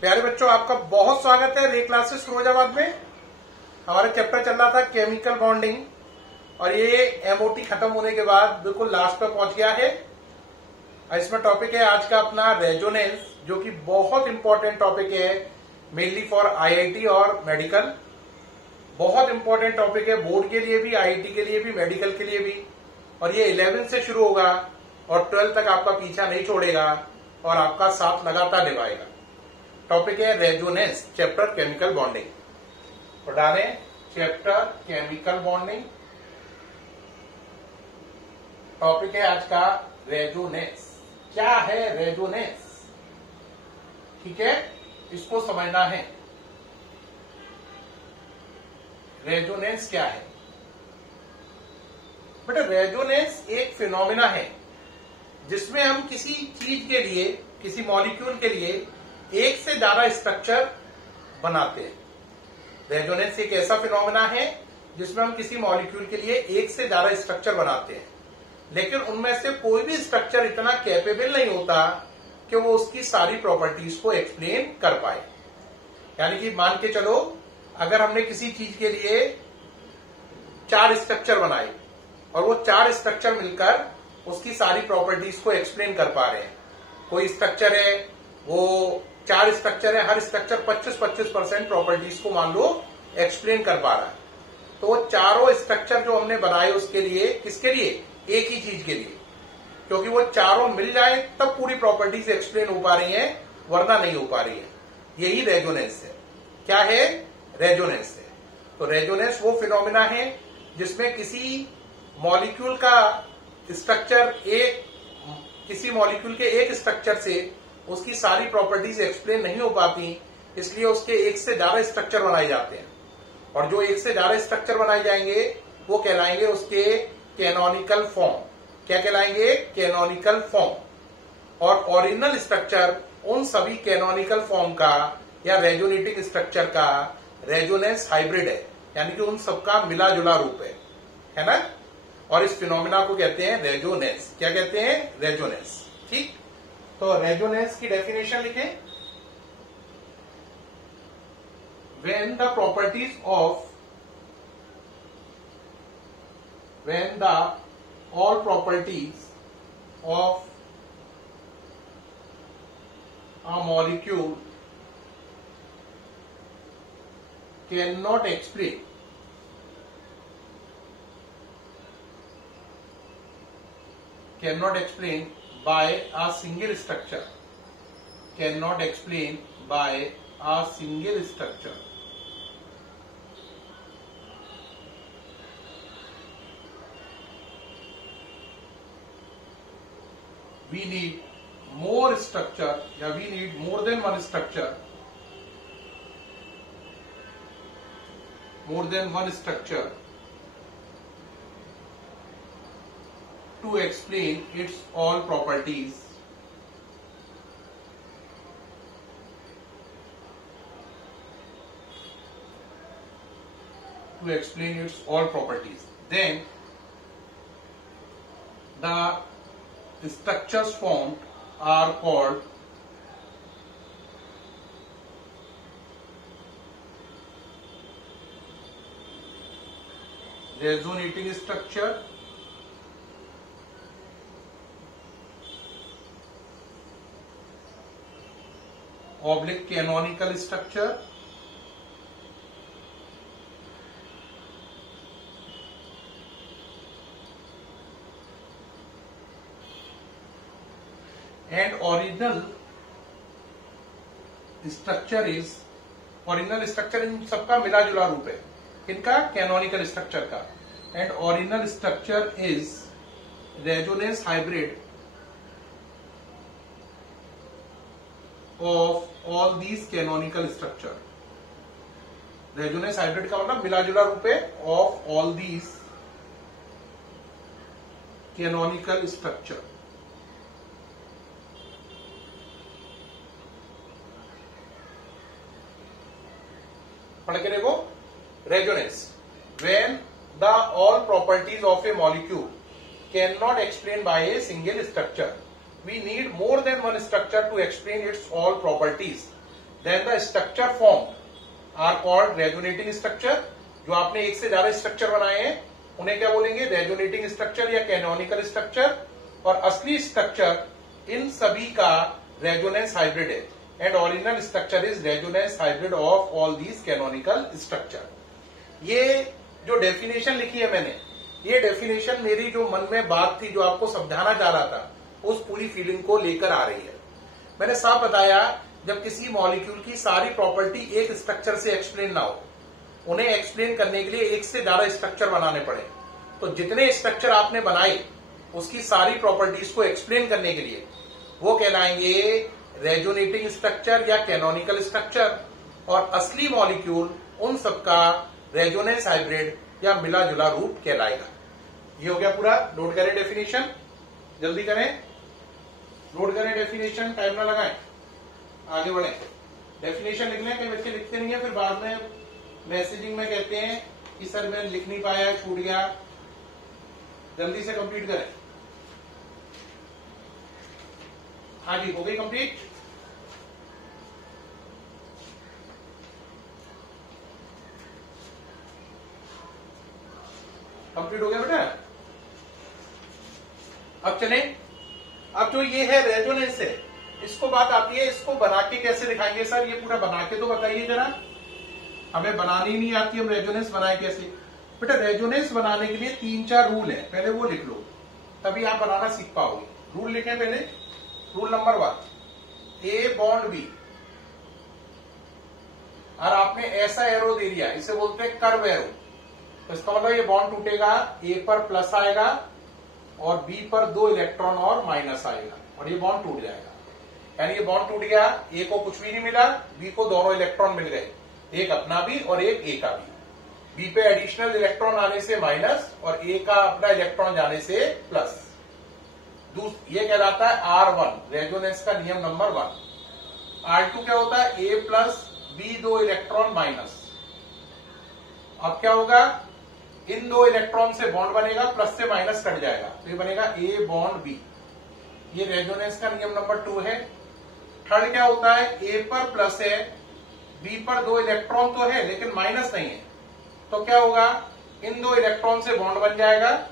प्यारे बच्चों, आपका बहुत स्वागत है रे क्लासेस फिरोजाबाद में। हमारा चैप्टर चल रहा था केमिकल बॉन्डिंग और ये एमओटी खत्म होने के बाद बिल्कुल लास्ट पर पहुंच गया है। इसमें टॉपिक है आज का अपना रेजोनेंस, जो कि बहुत इंपॉर्टेंट टॉपिक है मेनली फॉर आईआईटी और मेडिकल। बहुत इंपॉर्टेंट टॉपिक है बोर्ड के लिए भी, आईआईटी के लिए भी, मेडिकल के लिए भी। और ये 11 से शुरू होगा और 12 तक आपका पीछा नहीं छोड़ेगा और आपका साथ लगातार निभाएगा। टॉपिक है रेजोनेंस, चैप्टर केमिकल बॉन्डिंग। तो डालें चैप्टर केमिकल बॉन्डिंग। टॉपिक है आज का रेजोनेंस। क्या है रेजोनेंस? ठीक है, इसको समझना है। रेजोनेंस क्या है बेटा? रेजोनेंस एक फिनोमिना है जिसमें हम किसी चीज के लिए, किसी मॉलिक्यूल के लिए एक से ज्यादा स्ट्रक्चर बनाते हैं। रेजोनेंस एक ऐसा फिनोमिना है जिसमें हम किसी मॉलिक्यूल के लिए एक से ज्यादा स्ट्रक्चर बनाते हैं, लेकिन उनमें से कोई भी स्ट्रक्चर इतना कैपेबल नहीं होता कि वो उसकी सारी प्रॉपर्टीज को एक्सप्लेन कर पाए। यानी कि मान के चलो, अगर हमने किसी चीज के लिए 4 स्ट्रक्चर बनाए और वो 4 स्ट्रक्चर मिलकर उसकी सारी प्रॉपर्टीज को एक्सप्लेन कर पा रहे हैं। कोई स्ट्रक्चर है, वो 4 स्ट्रक्चर है, हर स्ट्रक्चर 25-25% प्रॉपर्टीज को मान लो एक्सप्लेन कर पा रहा है। तो वो चारों स्ट्रक्चर जो हमने बनाए उसके लिए, किसके लिए? एक ही चीज के लिए, क्योंकि वो चारों मिल जाए तब पूरी प्रॉपर्टीज एक्सप्लेन हो पा रही है, वरना नहीं हो पा रही है। यही रेजोनेंस है। क्या है? रेजोनेंस है। तो रेजोनेंस वो फिनोमिना है जिसमें किसी मॉलिक्यूल का स्ट्रक्चर, किसी मॉलिक्यूल के एक स्ट्रक्चर से उसकी सारी प्रॉपर्टीज एक्सप्लेन नहीं हो पाती, इसलिए उसके एक से ज्यादा स्ट्रक्चर बनाए जाते हैं। और जो एक से ज्यादा स्ट्रक्चर बनाए जाएंगे वो कहलाएंगे उसके कैनोनिकल फॉर्म। क्या कहलाएंगे? Canonical form. और ओरिजिनल स्ट्रक्चर उन सभी कैनोनिकल फॉर्म का या रेजोनेटिंग स्ट्रक्चर का रेजोनेंस हाइब्रिड है, यानी कि उन सबका मिला जुला रूप है ना। और इस फिनोमिना को कहते हैं रेजोनेंस। क्या कहते हैं? रेजोनेंस। ठीक, तो रेजोनेंस की डेफिनेशन लिखें। when the all properties of a molecule cannot explain by a single structure, cannot explain by a single structure, we need more structure, या we need more than one structure, to explain its all properties. Then the structures formed are called resonating structure, oblique canonical structure, and original structure इन सबका मिला जुला रूप है। इनका canonical structure का। And original structure is resonance hybrid of all these canonical structure. Resonance hybrid का मतलब मिला जुला रूप है of all these canonical structure. पढ़ के देखो। Resonance, when the all properties of a molecule cannot explain by a single structure, we need more than one structure to explain its all properties. Then the structure form are called resonating structure. जो आपने एक से ज्यादा structure बनाए हैं उन्हें क्या बोलेंगे, रेजोनेटिंग स्ट्रक्चर या कैनोनिकल स्ट्रक्चर। और असली स्ट्रक्चर इन सभी का रेजोनेंस हाइब्रिड है and original structure is resonance hybrid of all these canonical structure. ये जो डेफिनेशन लिखी है मैंने, ये डेफिनेशन मेरी जो मन में बात थी, जो आपको समझाना चाह रहा था, उस पूरी फीलिंग को लेकर आ रही है। मैंने साफ बताया, जब किसी मॉलिक्यूल की सारी प्रॉपर्टी एक स्ट्रक्चर से एक्सप्लेन ना हो, उन्हें एक्सप्लेन करने के लिए एक से ज्यादा स्ट्रक्चर बनाने पड़े, तो जितने स्ट्रक्चर आपने बनाए उसकी सारी प्रॉपर्टीज को एक्सप्लेन करने के लिए वो कहलाएंगे रेजोनेटिंग स्ट्रक्चर या कैनोनिकल स्ट्रक्चर। और असली मॉलिक्यूल उन सबका रेजोनेंस हाइब्रिड या मिला जुला रूप कहलाएगा। ये हो गया पूरा। नोट करें डेफिनेशन, जल्दी करें, नोट करें डेफिनेशन, टाइम ना लगाएं, आगे बढ़े। डेफिनेशन लिख लें, कई बच्चे लिखते नहीं है, फिर बाद में मैसेजिंग में कहते हैं कि सर मैं लिख नहीं पाया, छूट गया। जल्दी से कंप्लीट करें। हाँ जी, हो गई कंप्लीट। कंप्लीट हो गया बेटा। अब चलें, अब जो ये है रेजोनेंस है, इसको बात आती है, इसको बना के कैसे दिखाएंगे सर, ये पूरा बना के तो बताइए जरा। हमें बनानी नहीं आती, हम रेजोनेंस बनाए कैसे? बेटा रेजोनेंस बनाने के लिए 3-4 रूल है, पहले वो लिख लो, तभी आप बनाना सीख पाओगे। रूल लिखें पहले। Rule number 1, a bond B, और आपने ऐसा एरो दे दिया, इसे बोलते हैं कर्व एरो। तो इसका मतलब ये बॉन्ड टूटेगा, ए पर प्लस आएगा और बी पर 2 इलेक्ट्रॉन और माइनस आएगा, और ये बॉन्ड टूट जाएगा। यानी ये बॉन्ड टूट गया, ए को कुछ भी नहीं मिला, बी को दोनों इलेक्ट्रॉन मिल गए, एक अपना भी और एक ए का भी। बी पे एडिशनल इलेक्ट्रॉन आने से माइनस और ए का अपना इलेक्ट्रॉन जाने से प्लस। ये कहलाता है R1, रेजोनेंस का नियम नंबर 1। R2 क्या होता है, ए प्लस बी 2 इलेक्ट्रॉन माइनस। अब क्या होगा, इन 2 इलेक्ट्रॉन से बॉन्ड बनेगा, प्लस से माइनस कट जाएगा, तो ये बनेगा ए बॉन्ड बी। ये रेजोनेंस का नियम नंबर 2 है। थर्ड क्या होता है, ए पर प्लस है, बी पर 2 इलेक्ट्रॉन तो है लेकिन माइनस नहीं है, तो क्या होगा, इन 2 इलेक्ट्रॉन से बॉन्ड बन जाएगा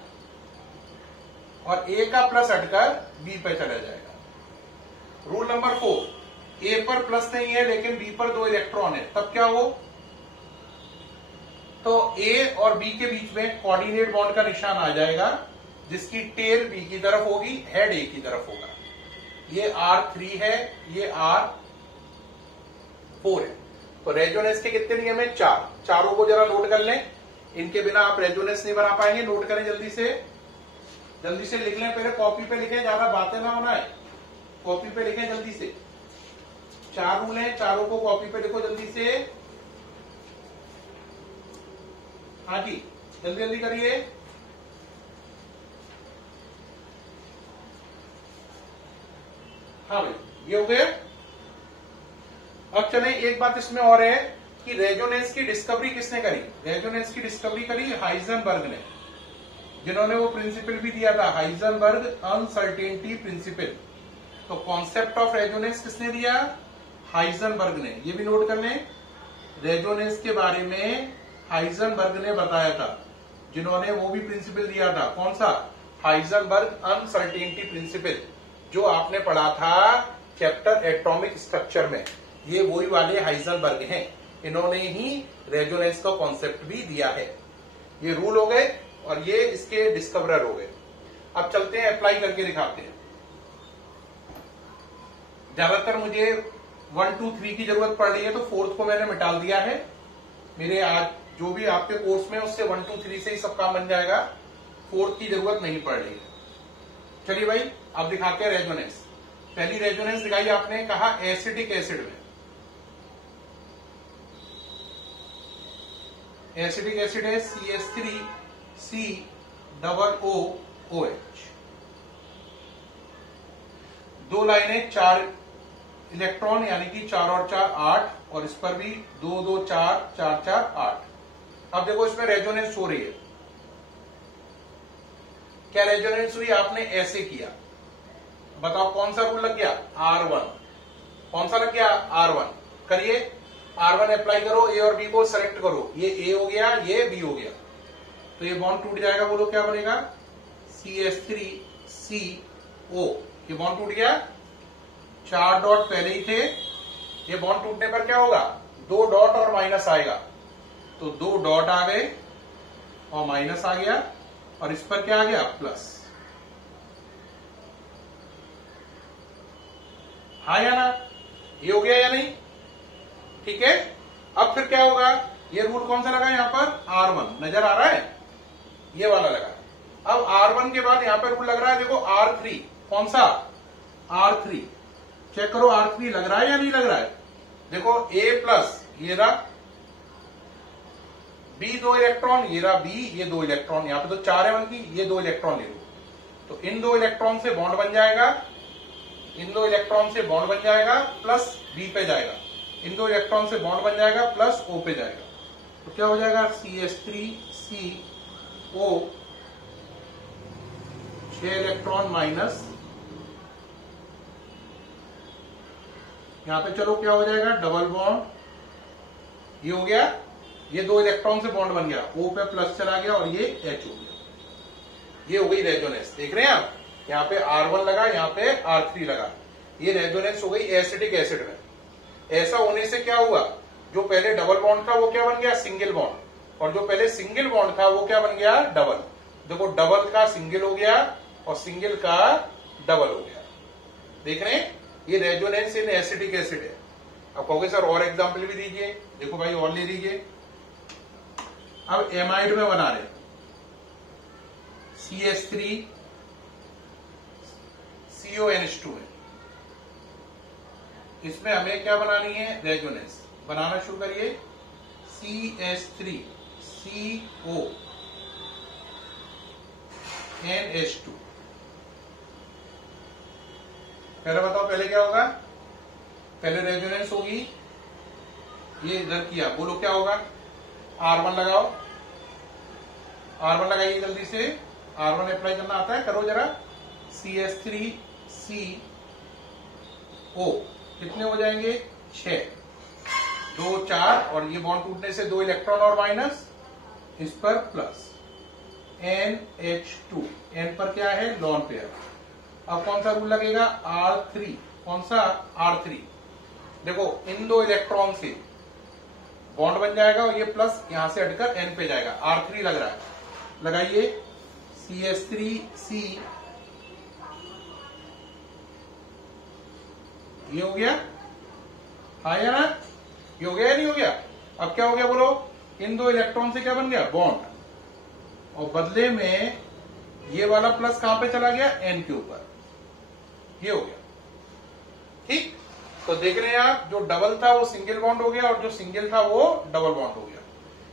और ए का प्लस हटकर बी पे चला जाएगा। रूल नंबर 4, ए पर प्लस नहीं है लेकिन बी पर 2 इलेक्ट्रॉन है, तब क्या हो, तो ए और बी के बीच में कोऑर्डिनेट बॉन्ड का निशान आ जाएगा, जिसकी टेल बी की तरफ होगी, हेड ए की तरफ होगा। ये R3 है, ये R4 है। तो रेजोनेंस के कितने नियम है, 4। चारों को जरा नोट कर लें, इनके बिना आप रेजोनेंस नहीं बना पाएंगे। नोट करें जल्दी से, जल्दी से लिख लें, पहले कॉपी पे लिखें, ज्यादा बातें ना बनाए, कॉपी पे लिखें जल्दी से। 4 रूल हैं, चारों को कॉपी पे लिखो जल्दी से। हाँ जी, जल्दी जल्दी करिए। हाँ भाई, ये हो गए। अब चलें, एक बात इसमें और है कि रेजोनेंस की डिस्कवरी किसने करी। रेजोनेंस की डिस्कवरी करी हाइजेनबर्ग ने, जिन्होंने वो प्रिंसिपल भी दिया था, हाइजेनबर्ग अनसर्टेनिटी प्रिंसिपल। तो कॉन्सेप्ट ऑफ रेजोनेंस किसने दिया, हाइजेनबर्ग ने। ये भी नोट कर लें, रेजोनेंस के बारे में हाइजेनबर्ग ने बताया था, जिन्होंने वो भी प्रिंसिपल दिया था। कौन सा, हाइजेनबर्ग अनसर्टेनिटी प्रिंसिपल, जो आपने पढ़ा था चैप्टर एटॉमिक स्ट्रक्चर में। ये वही वाले हाइजेनबर्ग हैं, इन्होंने ही रेजोनेंस का कॉन्सेप्ट भी दिया है। ये रूल हो गए और ये इसके डिस्कवरर हो गए। अब चलते हैं, अप्लाई करके दिखाते हैं। ज्यादातर मुझे 1, 2, 3 की जरूरत पड़ रही है, तो 4th को मैंने मिटाल दिया है। मेरे आज जो भी आपके कोर्स में उससे 1, 2, 3 से ही सब काम बन जाएगा, 4th की जरूरत नहीं पड़ रही है। चलिए भाई, अब दिखाते हैं रेजोनेंस। पहली रेजोनेंस दिखाई आपने, कहा एसिटिक एसिड में। एसिडिक एसिड है CH3COOH। 2 लाइनें, 4 इलेक्ट्रॉन, यानी कि 4 और 4 8, और इस पर भी 2, 2, 4, 4, 4, 8। अब देखो इसमें रेजोनेंस हो रही है। क्या रेजोनेंस हुई, आपने ऐसे किया, बताओ कौन सा रूल लग गया, R1। कौन सा लग गया, R1। करिए, R1 अप्लाई करो, ए और बी को सेलेक्ट करो, ये ए हो गया, ये बी हो गया, तो ये बॉन्ड टूट जाएगा। बोलो क्या बनेगा? CH3CO, ये बॉन्ड टूट गया। 4 डॉट पहले ही थे, ये बॉन्ड टूटने पर क्या होगा? 2 डॉट और माइनस आएगा, तो 2 डॉट आ गए और माइनस आ गया, और इस पर क्या आ गया? प्लस। हाँ या ना? ये हो गया या नहीं? ठीक है। अब फिर क्या होगा? ये रूल कौन सा लगा यहां पर? R1 नजर आ रहा है, ये वाला लगा। अब R1 के बाद यहां पर रूल लग रहा है, देखो R3, कौन सा? R3, चेक करो R3 लग रहा है या नहीं लग रहा है। देखो A प्लस, ये रहा B 2 इलेक्ट्रॉन, ये रहा B, ये 2 इलेक्ट्रॉन, यहां पे तो 4 है बल्कि, ये 2 इलेक्ट्रॉन ले लो, तो इन 2 इलेक्ट्रॉन से बॉन्ड बन जाएगा, इन 2 इलेक्ट्रॉन से बॉन्ड बन जाएगा, प्लस B पे जाएगा, इन 2 इलेक्ट्रॉन से बॉन्ड बन जाएगा, प्लस O पे जाएगा, तो क्या हो जाएगा? CH3CO, 6 इलेक्ट्रॉन माइनस, यहां पे चलो क्या हो जाएगा? डबल बॉन्ड, ये हो गया, ये 2 इलेक्ट्रॉन से बॉन्ड बन गया, O पे प्लस चला गया और ये H हो गया, ये हो गई रेजोनेंस। देख रहे हैं आप, यहाँ पे R1 लगा, यहाँ पे R3 लगा, ये रेजोनेंस हो गई एसिटिक एसिड में। ऐसा होने से क्या हुआ? जो पहले डबल बॉन्ड था वो क्या बन गया? सिंगल बॉन्ड, और जो पहले सिंगल बॉन्ड था वो क्या बन गया? डबल। देखो डबल का सिंगल हो गया और सिंगल का डबल हो गया। देख रहे हैं, ये रेजोनेंस इन एसिटिक एसिड है। अब कहोगे सर और एग्जाम्पल भी दीजिए, देखो भाई और ले लीजिए। अब एमाइड में बना रहे CH3CONH2 है, इसमें हमें क्या बनानी है? रेजोनेंस। बनाना शुरू करिए। CH3CONH2, पहले बताओ पहले क्या होगा? पहले रेजोनेंस होगी, ये इधर किया, बोलो क्या होगा? R1 लगाओ, R1 लगाइए जल्दी से, R1 अप्लाई करना आता है, करो जरा। CH3CO, कितने हो जाएंगे? 6, 2 4, और ये बॉन्ड टूटने से 2 इलेक्ट्रॉन और माइनस, इस पर प्लस, NH2, N पर क्या है? Lone pair. अब कौन सा रूल लगेगा? R3, कौन सा? R3। देखो इन 2 इलेक्ट्रॉन से बॉन्ड बन जाएगा और ये प्लस यहां से हटकर N पे जाएगा, R3 लग रहा है, लगाइए। CH3C, ये हो गया, हाँ या ना? ये हो गया या नहीं हो गया? अब क्या हो गया बोलो? इन 2 इलेक्ट्रॉन से क्या बन गया? बॉन्ड, और बदले में ये वाला प्लस कहां पे चला गया? N के ऊपर, ये हो गया। ठीक, तो देख रहे हैं आप, जो डबल था वो सिंगल बॉन्ड हो गया और जो सिंगल था वो डबल बॉन्ड हो गया।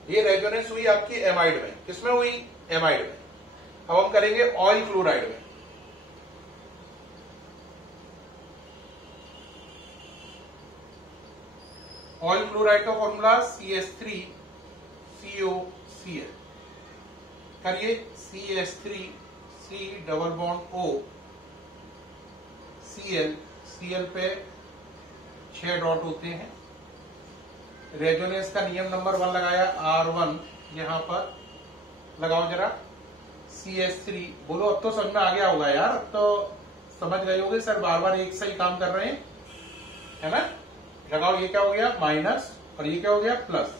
ये रेजोनेंस हुई आपकी एमाइड में। किसमें हुई? एमाइड में। अब हम करेंगे ऑयल क्लोराइड में। ऑयल क्लोराइड का फॉर्मूला CH3COCl, करिए। CH3C double bond O, Cl पे 6 डॉट होते हैं। रेजोनेंस का नियम नंबर 1 लगाया, R1 यहां पर लगाओ जरा। CH3, बोलो अब तो समझ में आ गया होगा यार, अब तो समझ गए होगे सर, बार बार एक सही काम कर रहे हैं, है ना? लगाओ, ये क्या हो गया? माइनस, और ये क्या हो गया? प्लस।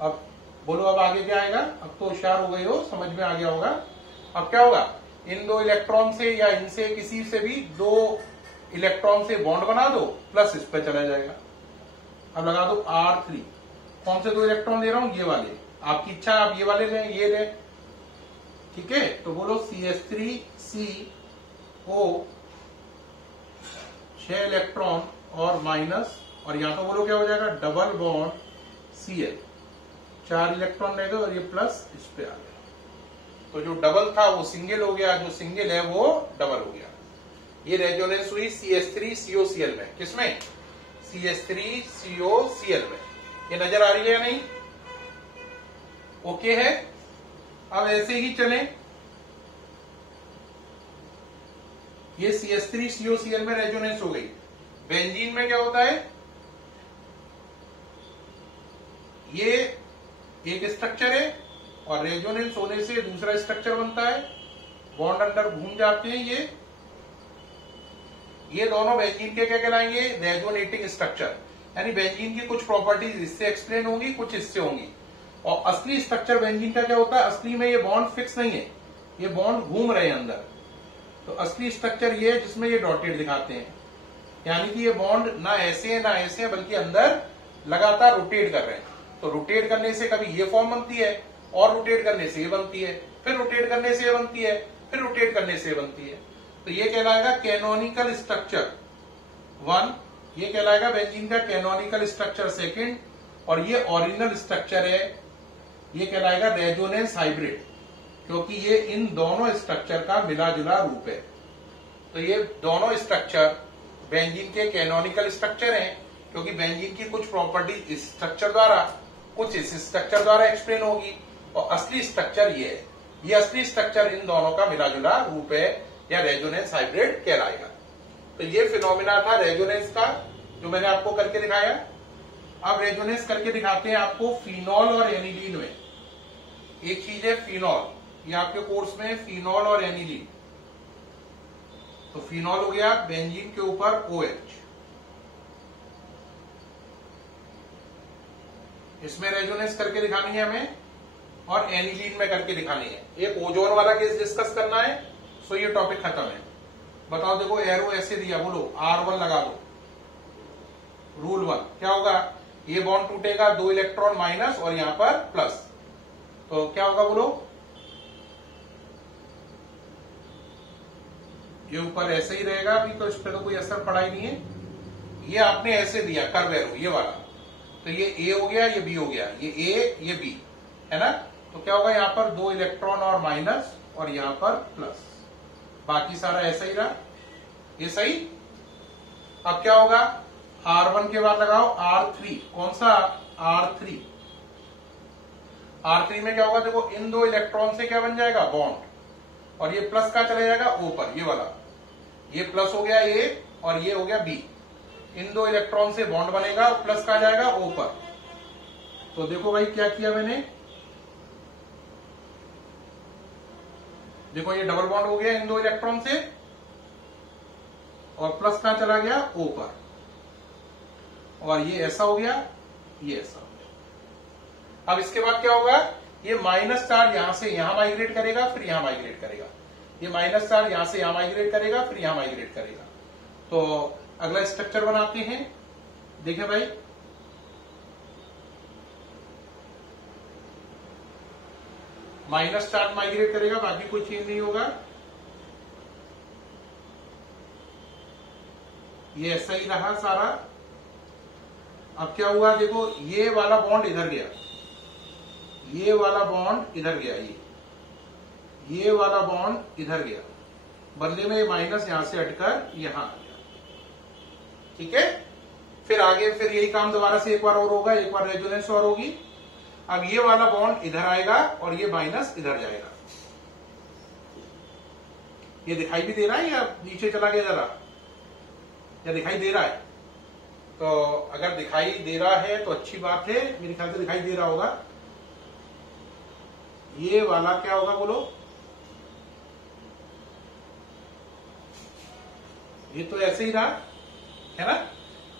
अब बोलो अब आगे क्या आएगा? अब तो होशियार हो गए हो, समझ में आ गया होगा। अब क्या होगा? इन 2 इलेक्ट्रॉन से या इनसे किसी से भी 2 इलेक्ट्रॉन से बॉन्ड बना दो, प्लस इस पर चला जाएगा। अब लगा दो R3, कौन से 2 इलेक्ट्रॉन ले रहा हूं? ये वाले, आपकी इच्छा, आप ये वाले लें, ये लें, ठीक है? तो बोलो CH3CO, 6 इलेक्ट्रॉन और माइनस, और यहां तो बोलो क्या हो जाएगा? डबल बॉन्ड Cl, 4 इलेक्ट्रॉन ले गए और ये प्लस इस पे आ गया, तो जो डबल था वो सिंगल हो गया, जो सिंगल है वो डबल हो गया। ये रेजोनेंस हुई CH3COCl में। किसमें? CH3COCl में। ये नजर आ रही है या नहीं? ओके है। अब ऐसे ही चलें, ये CH3COCl में रेजोनेंस हो गई। बेंजीन में क्या होता है? ये एक स्ट्रक्चर है और रेजोनेंस होने से दूसरा स्ट्रक्चर बनता है, बॉन्ड अंदर घूम जाते हैं। ये दोनों बेंजीन के क्या कहलाएंगे? Resonating structure. यानी बेंजीन की कुछ प्रॉपर्टीज इससे एक्सप्लेन होंगी, कुछ इससे होंगी। और असली स्ट्रक्चर बेंजीन का क्या होता है? असली में ये बॉन्ड फिक्स नहीं है, ये बॉन्ड घूम रहे हैं अंदर। तो असली स्ट्रक्चर ये है जिसमें ये डॉटेड दिखाते हैं, यानी कि ये बॉन्ड ना ऐसे है ना ऐसे है, बल्कि अंदर लगातार रोटेट कर रहे हैं। तो रोटेट करने से कभी ये फॉर्म बनती है, और रोटेट करने से ये बनती है, फिर रोटेट करने से ये बनती है, फिर रोटेट करने से ये बनती है। तो ये कहलाएगा कैनोनिकल स्ट्रक्चर 1, ये कहलाएगा बेंजीन का कैनोनिकल स्ट्रक्चर 2, और ये ओरिजिनल स्ट्रक्चर है, ये कहलाएगा रेजोनेंस हाइब्रिड, क्योंकि ये इन दोनों स्ट्रक्चर का मिला जुला रूप है। तो ये दोनों स्ट्रक्चर बेंजीन के कैनोनिकल स्ट्रक्चर हैं, क्योंकि बेंजीन की कुछ प्रॉपर्टी इस स्ट्रक्चर द्वारा, कुछ इस स्ट्रक्चर द्वारा एक्सप्लेन होगी, और असली स्ट्रक्चर ये है। ये असली स्ट्रक्चर इन दोनों का मिला जुला रूप है, या रेजोनेंस हाइब्रिड कहलाएगा। तो ये फिनोमिना था रेजोनेंस का, जो मैंने आपको करके दिखाया। अब रेजोनेंस करके दिखाते हैं आपको फिनॉल और एनिलीन में। एक चीज है फिनॉल, ये आपके कोर्स में फिनॉल और एनिलीन। तो फिनॉल हो गया बेंजीन के ऊपर OH, इसमें रेजोनेंस करके दिखानी है हमें, और एनिलीन में करके दिखानी है। एक ओजोन वाला केस डिस्कस करना है, सो ये टॉपिक खत्म है। बताओ, देखो एरो ऐसे दिया, बोलो R1 लगा दो। रूल 1 क्या होगा? ये बॉन्ड टूटेगा, 2 इलेक्ट्रॉन माइनस और यहां पर प्लस, तो क्या होगा बोलो? ये ऊपर ऐसे ही रहेगा, अभी तो इस पर तो कोई असर पड़ा ही नहीं है। ये आपने ऐसे दिया कर्व एरो, ये वाला, तो ये A हो गया, ये B हो गया, ये A ये B है ना। तो क्या होगा? यहाँ पर 2 इलेक्ट्रॉन और माइनस, और यहां पर प्लस, बाकी सारा ऐसा ही रहा। ये सही। अब क्या होगा? R1 के बाद लगाओ R3, कौन सा? R3। R3 में क्या होगा? देखो इन 2 इलेक्ट्रॉन से क्या बन जाएगा? बॉन्ड, और ये प्लस का चला जाएगा O पर, ये वाला, ये प्लस हो गया A और ये हो गया B। इन 2 इलेक्ट्रॉन से बॉन्ड बनेगा, प्लस का जाएगा O पर। तो देखो भाई क्या किया मैंने, देखो ये डबल बॉन्ड हो गया इन 2 इलेक्ट्रॉन से, और प्लस का चला गया O पर, और ये ऐसा हो गया, ये ऐसा हो गया। अब इसके बाद क्या होगा? ये माइनस चार्ज यहां से यहां माइग्रेट करेगा, फिर यहां माइग्रेट करेगा। ये माइनस चार्ज यहां से यहां माइग्रेट करेगा, फिर यहां माइग्रेट करेगा। तो अगला स्ट्रक्चर बनाते हैं, देखिए भाई। माइनस चार्ज माइग्रेट करेगा, बाकी कोई चेंज नहीं होगा। ये ऐसा ही रहा सारा। अब क्या हुआ? देखो ये वाला बॉन्ड इधर गया, ये वाला बॉन्ड इधर गया, ये वाला बॉन्ड इधर गया, बदले में ये माइनस यहां से हटकर यहां आ गया। ठीक है। फिर आगे फिर यही काम दोबारा से एक बार और होगा, एक बार रेजोनेंस और होगी। अब ये वाला बॉन्ड इधर आएगा और ये माइनस इधर जाएगा। ये दिखाई भी दे रहा है या नीचे चला गया जरा, या दिखाई दे रहा है? तो अगर दिखाई दे रहा है तो अच्छी बात है, मेरे ख्याल से दिखाई दे रहा होगा। ये वाला क्या होगा बोलो? ये तो ऐसे ही रहा है ना,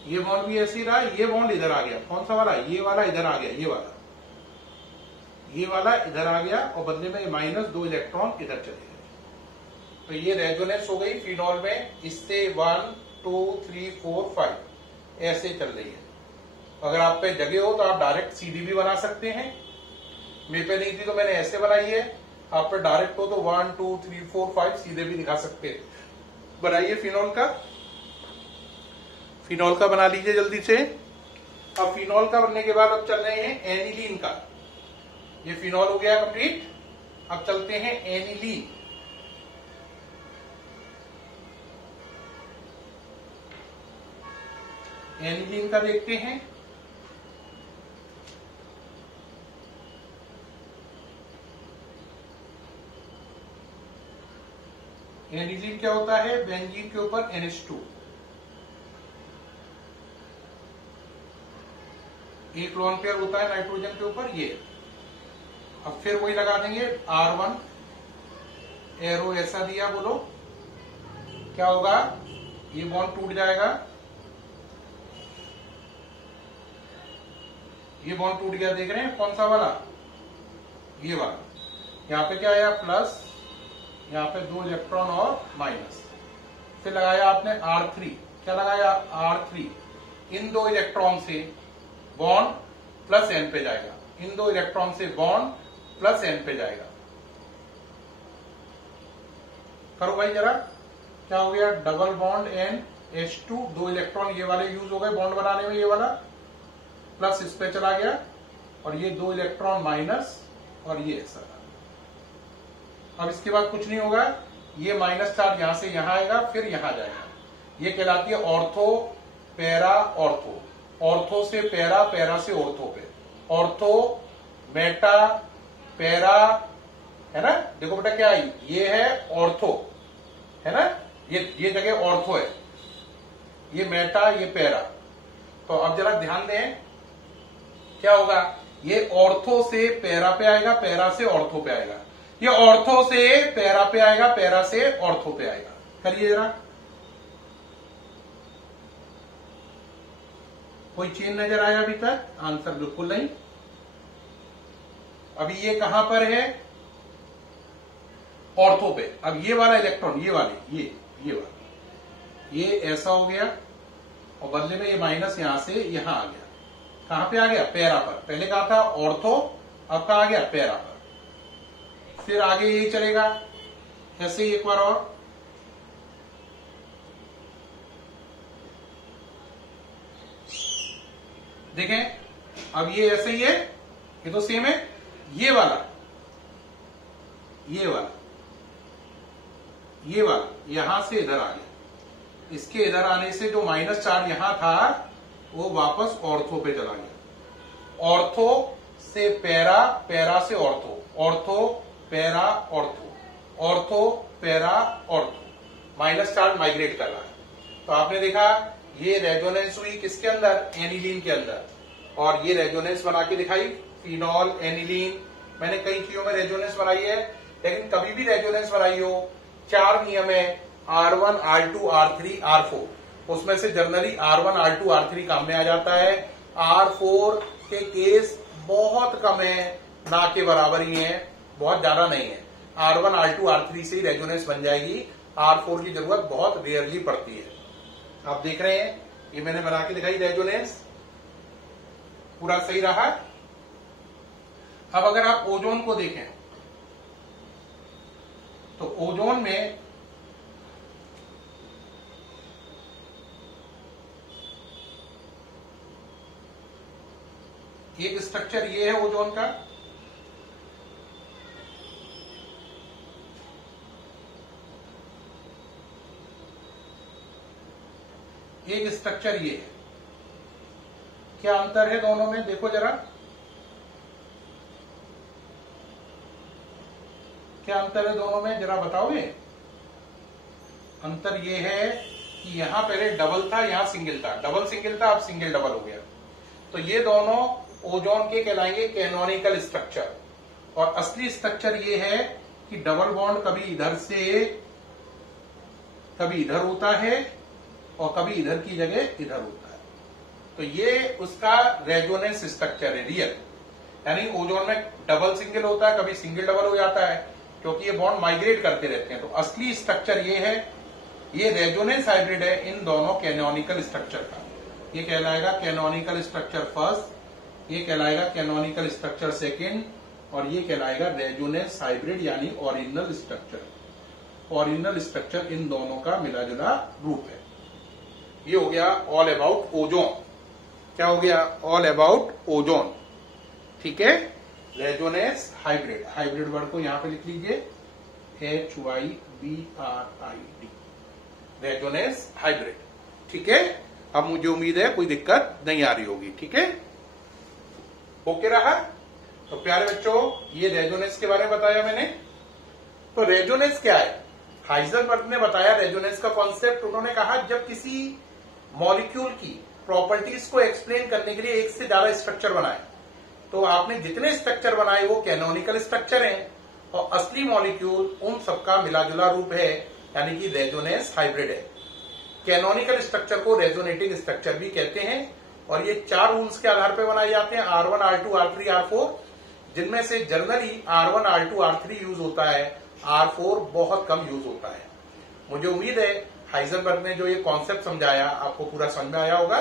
ये बॉन्ड भी ऐसे ही रहा, ये बॉन्ड इधर आ गया। कौन सा वाला? ये वाला इधर आ गया, ये वाला इधर आ गया, और बदले में माइनस 2 इलेक्ट्रॉन इधर चले गए। तो ये रेजोनेंस हो गई फिनॉल में, इससे 1 2 3 4 5 ऐसे चल रही है। अगर आप पे जगह हो तो आप डायरेक्ट सीधी भी बना सकते हैं। मेरे पे नहीं थी तो मैंने ऐसे बनाई है, आप पे डायरेक्ट हो तो 1 2 3 4 5 सीधे भी दिखा सकते हैं। बनाइए फिनॉल का बना लीजिए जल्दी से। अब फिनॉल का बनने के बाद अब चल रहे हैं एनिलीन का। ये फिनॉल हो गया कंप्लीट, अब चलते हैं एनिलीन। एनिलीन का देखते हैं। एनिलीन क्या होता है? बेंजीन के ऊपर NH2, एक लोन पेयर होता है नाइट्रोजन के ऊपर ये। अब फिर वही लगा देंगे R1, एरो ऐसा दिया, बोलो क्या होगा, ये बॉन्ड टूट जाएगा, ये बॉन्ड टूट गया, देख रहे हैं कौन सा वाला, ये वाला। यहां पे क्या आया प्लस, यहां पे 2 इलेक्ट्रॉन और माइनस। फिर लगाया आपने R3, क्या लगाया R3, इन 2 इलेक्ट्रॉन से बॉन्ड प्लस n पे जाएगा, इन 2 इलेक्ट्रॉन से बॉन्ड प्लस n पे जाएगा। करो भाई जरा, क्या हो गया, डबल बॉन्ड NH2, 2 इलेक्ट्रॉन ये वाले यूज हो गए बॉन्ड बनाने में, ये वाला प्लस इस पे चला गया, और ये 2 इलेक्ट्रॉन माइनस, और ये ऐसा। अब इसके बाद कुछ नहीं होगा, ये माइनस चार्ज यहां से यहां आएगा, फिर यहां जाएगा। ये कहलाती है ऑर्थो पैरा ऑर्थो, ऑर्थो से पैरा, पैरा से ऑर्थो पे, ऑर्थो मेटा पैरा, है ना। देखो बेटा क्या आई, ये है ऑर्थो, है ना, ये जगह ऑर्थो है, ये मेटा, ये पैरा। तो अब जरा ध्यान दें, क्या होगा, ये ऑर्थो से पैरा पे आएगा, पैरा से ऑर्थो पे आएगा, ये ऑर्थो से पैरा पे आएगा, पैरा से ऑर्थो पे आएगा। करिए जरा, कोई चेन नजर आया अभी तक, आंसर बिल्कुल नहीं। अभी ये कहां पर है, ऑर्थो पे। अब ये वाला इलेक्ट्रॉन, ये वाले, ये वाला, ये ऐसा हो गया, और बदले में ये माइनस यहां से यहां आ गया। कहां पे आ गया, पैरा पर। पहले कहा था ऑर्थो, अब कहा आ गया पैरा पर। फिर आगे यही चलेगा, ऐसे ही एक बार और, देखें अब ये ऐसे ही है, ये तो सेम है। ये वाला, ये वाला, ये वाला यहां से इधर आ गया, इसके इधर आने से जो माइनस चार्ज यहां था वो वापस ऑर्थो पे चला गया। ऑर्थो से पैरा, पैरा से ortho, ortho para ortho, ortho para ortho, minus charge migrate कर रहा है। तो आपने देखा ये रेजोनेंस हुई किसके अंदर, एनिलीन के अंदर, और ये रेजोनेंस बना के दिखाई, फिनॉल एनिलीन। मैंने कई चीजों में रेजोनेंस बनाई है, लेकिन कभी भी रेजोनेंस बनाई हो 4 नियम है, R1, R2, R3, R4। उसमें से जनरली R1, R2, R3 काम में आ जाता है। R4 के केस बहुत कम है, ना के बराबर ही है, बहुत ज्यादा नहीं है। R1, R2, R3 से ही रेजोनेंस बन जाएगी, R4 की जरूरत बहुत रेयरली पड़ती है। आप देख रहे हैं, ये मैंने बना के दिखाई रेजोनेंस, पूरा सही रहा। अब अगर आप ओजोन को देखें तो ओजोन में एक स्ट्रक्चर ये है ओजोन का, एक स्ट्रक्चर ये है। क्या अंतर है दोनों में, देखो जरा, क्या अंतर है दोनों में, जरा बताओगे। अंतर ये है कि यहां पहले डबल था, यहां सिंगल था, डबल सिंगल था, अब सिंगल डबल हो गया। तो ये दोनों ओजोन के कहलाएंगे कैनोनिकल स्ट्रक्चर, और असली स्ट्रक्चर ये है कि डबल बॉन्ड कभी इधर से कभी इधर होता है और कभी इधर की जगह इधर होता है। तो ये उसका रेजोनेंस स्ट्रक्चर है रियल, यानी ओजोन में डबल सिंगल होता है, कभी सिंगल डबल हो जाता है, क्योंकि ये बॉन्ड माइग्रेट करते रहते हैं। तो असली स्ट्रक्चर ये है, ये रेजोनेंस हाइब्रिड है इन दोनों कैनोनिकल स्ट्रक्चर का। ये कहलाएगा कैनोनिकल स्ट्रक्चर फर्स्ट, ये कहलाएगा कैनोनिकल स्ट्रक्चर सेकेंड, और ये कहलाएगा रेजोनेंस हाइब्रिड यानी original structure. Original structure in दोनों का मिला जुला रूप है। ये हो गया ऑल अबाउट ओजोन। क्या हो गया, ऑल अबाउट ओजोन, ठीक है। रेजोनेंस हाइब्रिड, हाइब्रिड वर्ड को यहां पे लिख लीजिए, HYBRID, रेजोनेंस हाइब्रिड, ठीक है। अब मुझे उम्मीद है कोई दिक्कत नहीं आ रही होगी, ठीक है, ओके रहा। तो प्यारे बच्चों, ये रेजोनेंस के बारे में बताया मैंने। तो रेजोनेंस क्या है, हाइजेनबर्ग ने बताया रेजोनेंस का कॉन्सेप्ट। उन्होंने कहा जब किसी मॉलिक्यूल की प्रॉपर्टीज को एक्सप्लेन करने के लिए एक से ज्यादा स्ट्रक्चर बनाए, तो आपने जितने स्ट्रक्चर बनाए वो कैनोनिकल स्ट्रक्चर हैं, और असली मॉलिक्यूल उन सबका मिलाजुला रूप है, यानी कि रेजोनेंस हाइब्रिड है। कैनोनिकल स्ट्रक्चर को रेजोनेटिंग स्ट्रक्चर भी कहते हैं, और ये 4 रूल्स के आधार पर बनाए जाते हैं, R1, R2, R3, R4, जिनमें से generally R1, R2, R3 use होता है, R4 बहुत कम यूज होता है। मुझे उम्मीद है हाइजेनबर्ग ने जो ये कॉन्सेप्ट समझाया आपको पूरा समझ में आया होगा।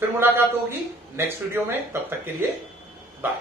फिर मुलाकात होगी नेक्स्ट वीडियो में, तब तक के लिए बाय।